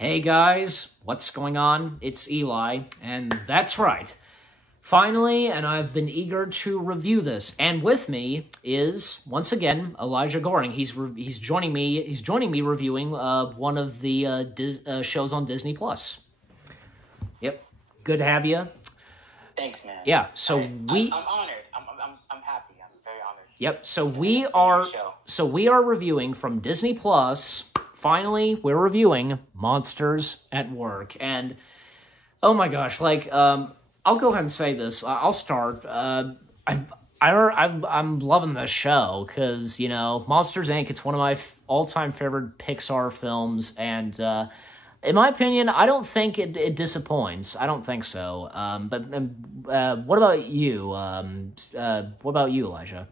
Hey guys, what's going on? It's Eli, and that's right. Finally, and I've been eager to review this. And with me is once again Elijah Goring. He's joining me. He's joining me reviewing one of the shows on Disney Plus. Yep, good to have you. Thanks, man. Yeah. So I'm honored. I'm happy. I'm very honored. Yep. So we are reviewing from Disney Plus. Finally, we're reviewing Monsters at Work, and oh my gosh, I'll go ahead and say this. I'll start. I'm loving this show because Monsters Inc. It's one of my all-time favorite Pixar films, and in my opinion, I don't think it disappoints. I don't think so. But what about you? What about you, Elijah?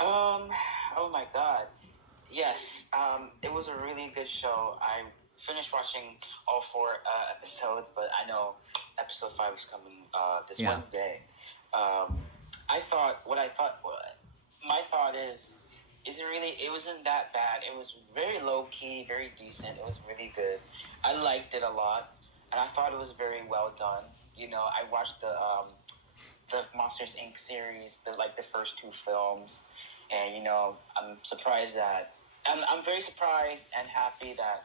Oh my God. Yes. It was a really good show. I finished watching all 4 episodes, but I know episode 5 is coming this Wednesday. My thought is it wasn't that bad. It was very low key, very decent. It was really good. I liked it a lot, and I thought it was very well done. I watched the Monsters Inc. series, the first 2 films, and I'm surprised that I'm very surprised and happy that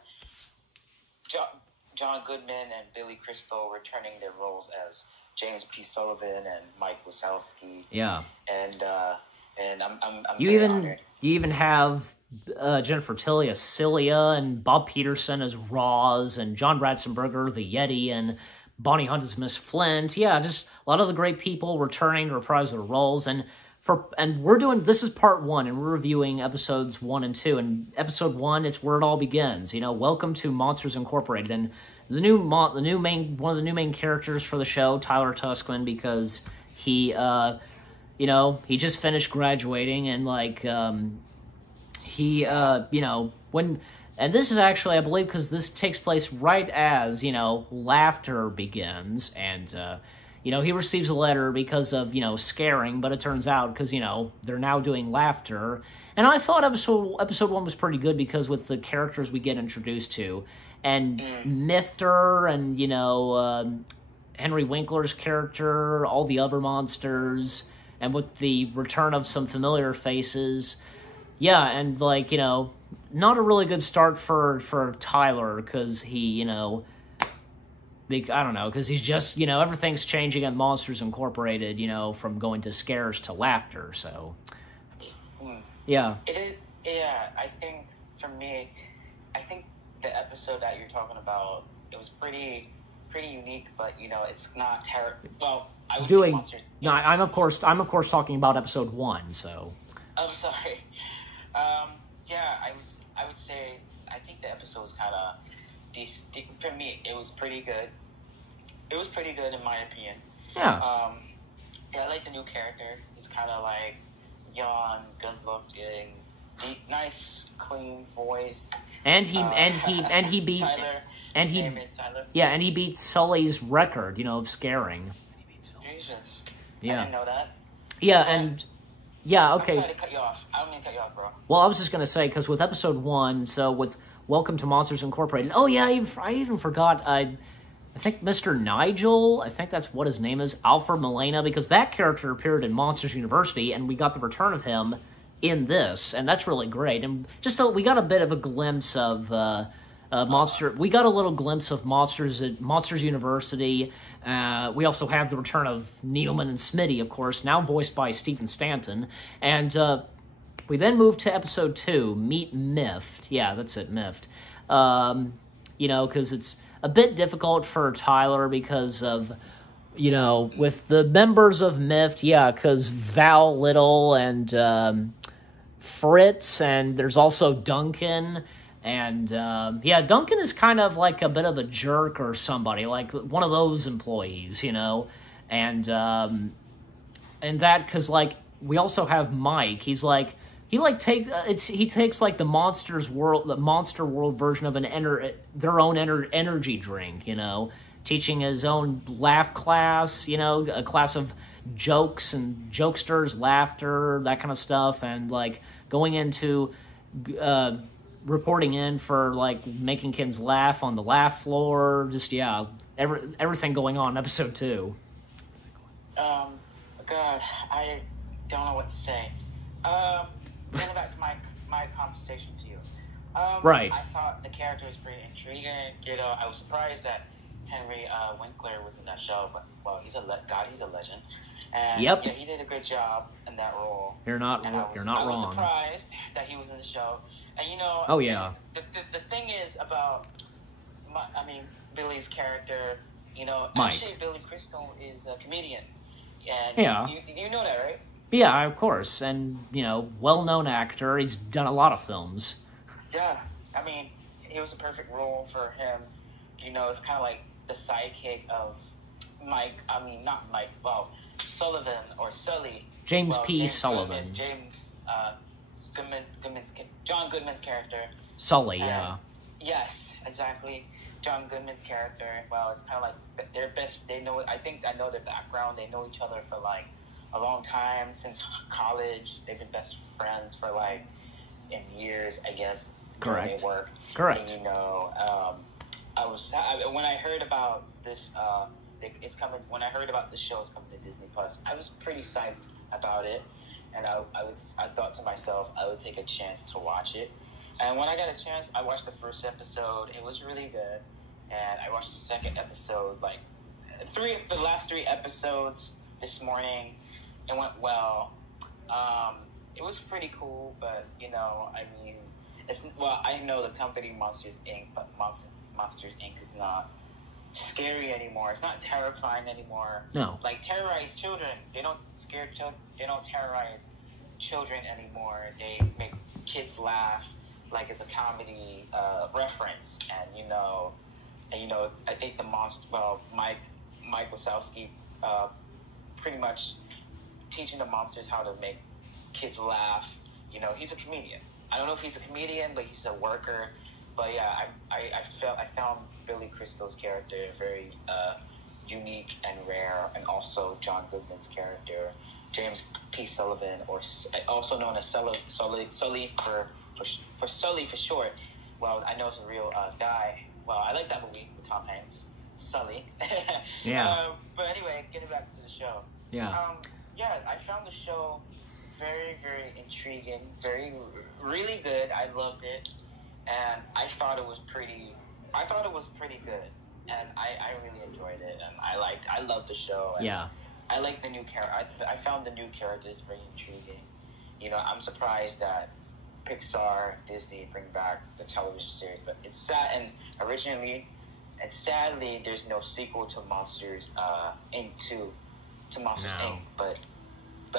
John Goodman and Billy Crystal returning their roles as James P. Sullivan and Mike Wazowski. Yeah, and I'm you very honored. You even have Jennifer Tilly as Celia, and Bob Peterson as Roz, and John Ratzenberger, the Yeti, and Bonnie Hunt as Miss Flint. Yeah, just a lot of the great people returning to reprise their roles, and we're doing, this is part 1, and we're reviewing episodes 1 and 2, and episode 1, it's where it all begins, welcome to Monsters Incorporated, and one of the new main characters for the show, Tyler Tuskman, because he just finished graduating, and and this is actually, I believe, because this takes place right as, Laughter begins, and, he receives a letter because of, scaring, but it turns out because, they're now doing Laughter. And I thought episode 1 was pretty good because with the characters we get introduced to, and Mifter and, Henry Winkler's character, all the other monsters, and with the return of some familiar faces. Yeah, and, not a really good start for Tyler because he, I don't know, because he's just, everything's changing at Monsters Incorporated, from going to scares to laughter, so, yeah. It is, yeah, I think, for me, the episode that you're talking about, it was pretty unique, but, it's not terrible. Well, I would say Monsters... No, I'm of course talking about episode 1, so... I'm sorry. Yeah, I would say, I think the episode was kind of... For me, it was pretty good. It was pretty good in my opinion. Yeah. I like the new character. He's kind of young, good looking, deep, nice, clean voice. And he beat Tyler. And His name is Tyler. Yeah, and he beat Sully's record, of scaring. Jesus. Yeah. I didn't know that. Yeah, and yeah, okay. I'm sorry to cut you off. I don't mean to cut you off, bro. Well, I was just gonna say because with episode 1, so with Welcome to Monsters Incorporated. Oh yeah, I even forgot. I think Mr. Nigel, I think that's what his name is, Alfred Molina, because that character appeared in Monsters University, and we got the return of him in this, and that's really great. And just so we got a bit of a glimpse of we got a little glimpse of Monsters at Monsters University. We also have the return of Needleman and Smitty, of course, now voiced by Stephen Stanton, and we then move to episode 2, Meet Mift. Yeah, that's it, Mift. Because it's a bit difficult for Tyler because of, with the members of Mift, yeah, because Val Little and Fritz, and there's also Duncan, and, Duncan is kind of like a bit of a jerk or somebody, like one of those employees, and that, because, we also have Mike, he's like, he takes the Monster World version of their own energy drink, teaching his own laugh class, a class of jokes and jokesters, laughter, that kind of stuff, and going into reporting in for like making kids laugh on the laugh floor. Just everything going on in episode 2. God, I don't know what to say. Going back to my conversation to you. Right. I thought the character was pretty intriguing. You know, I was surprised that Henry Winkler was in that show, but he's a legend. And Yep. yeah, he did a good job in that role. You're not wrong. I was surprised that he was in the show. And you know, oh yeah. The thing is about Billy's character, you know, Mike. Actually Billy Crystal is a comedian. And yeah. You know that, right? Yeah, of course. And, you know, well-known actor. He's done a lot of films. Yeah. I mean, it was a perfect role for him. You know, it's kind of like the sidekick of Sullivan or Sully. James P. Sullivan. John Goodman's character. Sully, yeah. Yes, exactly. John Goodman's character. Well, it's kind of like they're best. They know. I know their background. They know each other for like a long time since college. They've been best friends for like in years, I guess. Correct. They work. Correct. And, you know, when I heard about this. It's coming. When I heard about the show, it's coming to Disney Plus. I was pretty psyched about it, and I thought to myself I would take a chance to watch it. And when I got a chance, I watched the first episode. It was really good, and I watched the second episode. Like the last 3 episodes this morning. It went well. It was pretty cool, but you know, I mean, I know the company Monsters Inc., but Monsters Inc. is not scary anymore. It's not terrifying anymore. No. Like terrorize children. They don't terrorize children anymore. They make kids laugh like it's a comedy reference. And you know, I think Mike Wazowski pretty much teaching the monsters how to make kids laugh. You know, he's a comedian. I don't know if he's a comedian, but he's a worker. But yeah, I found Billy Crystal's character very unique and rare, and also John Goodman's character, James P. Sullivan, or also known as Sully for Sully for short. Well, I know it's a real guy. Well, I like that movie with Tom Hanks, Sully. Yeah. But anyway, getting back to the show. Yeah. Yeah, I found the show very, very intriguing, really good. I loved it. And I thought it was pretty good, and I really enjoyed it, and I loved the show. And yeah. I like the new character. I found the new characters very intriguing. You know, I'm surprised that Pixar, Disney bring back the television series, but it's sad. And sadly, there's no sequel to Monsters Inc. to Monsters Inc. But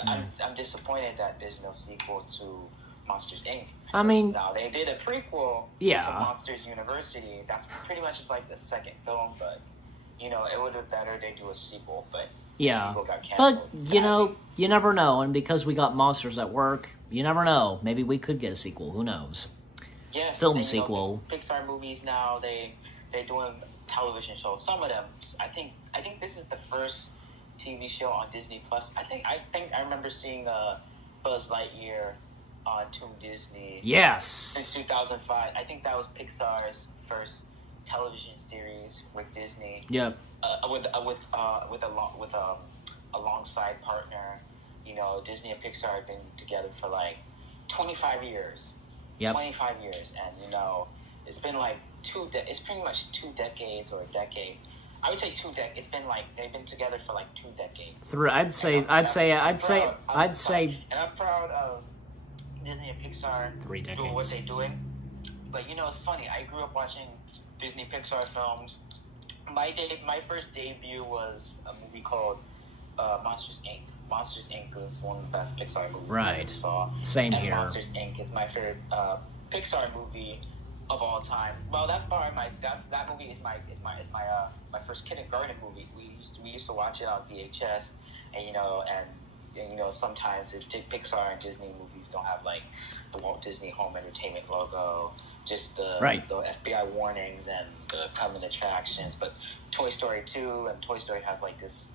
I'm disappointed that there's no sequel to Monsters Inc. I mean, now they did a prequel to Monsters University. That's pretty much just like the second film, but you know, it would have been better they do a sequel, but the sequel got canceled. But you know, you never know, and because we got Monsters at Work, you never know. Maybe we could get a sequel. Who knows? Yes, film sequel. Pixar movies now they're doing television shows. Some of them. I think this is the first TV show on Disney Plus. I think I remember seeing Buzz Lightyear on Toon Disney. Yes. Since 2005. I think that was Pixar's first television series with Disney. Yep. Alongside partner. You know, Disney and Pixar have been together for like 25 years. Yep. 25 years, and you know, it's been like it's pretty much 2 decades or a decade. I would say 2 decades. It's been like they've been together for like 2 decades. I'd say. And I'm proud of Disney and Pixar 3 decades. doing what they're doing. But you know, it's funny. I grew up watching Disney Pixar films. My first debut was a movie called Monsters Inc. Monsters Inc. was one of the best Pixar movies I ever saw. Same and here. Monsters Inc. is my favorite Pixar movie of all time. Well, that movie is my first kindergarten movie. We used to watch it on VHS, and you know sometimes if Pixar and Disney movies don't have like the Walt Disney Home Entertainment logo, just the FBI warnings and the coming attractions. But Toy Story 2 and Toy Story has like this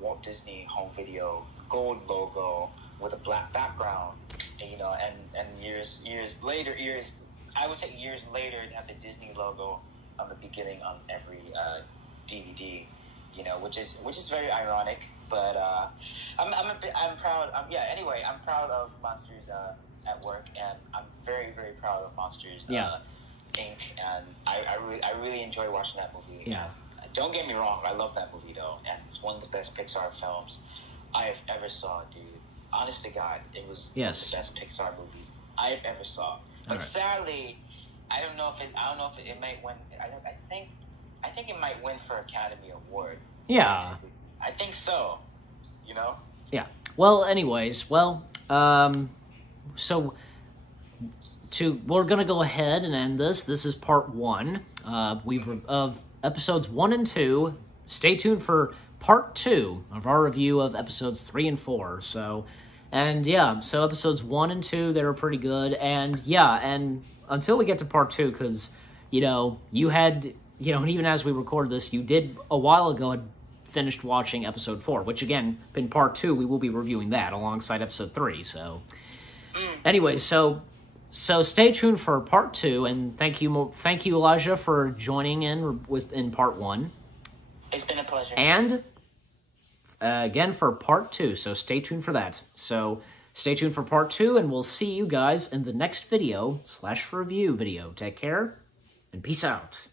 Walt Disney Home Video gold logo with a black background, and you know, and years I would say years later, they have the Disney logo on the beginning on every DVD, you know, which is very ironic. But I'm proud. Anyway, I'm proud of Monsters at Work, and I'm very proud of Monsters Inc. And I really enjoy watching that movie. Yeah. Don't get me wrong, I love that movie though, and it's one of the best Pixar films I have ever saw, dude. Honest to God, it was one of the best Pixar movies I have ever saw. But sadly, I don't know if it might win. I think it might win for Academy Award. Yeah. Basically. I think so. You know? Yeah. Well, anyways, we're gonna go ahead and end this. This is part 1. Of episodes 1 and 2. Stay tuned for part 2 of our review of episodes 3 and 4. So episodes 1 and 2, they were pretty good, and until we get to part 2, because you had, and even as we recorded this, you did a while ago had finished watching episode 4, which again, in part 2, we will be reviewing that alongside episode 3. So, anyways, so stay tuned for part 2, and thank you, Elijah, for joining in part 1. It's been a pleasure. And again for part 2, so stay tuned for that. So stay tuned for part 2, and we'll see you guys in the next video /review video. Take care, and peace out.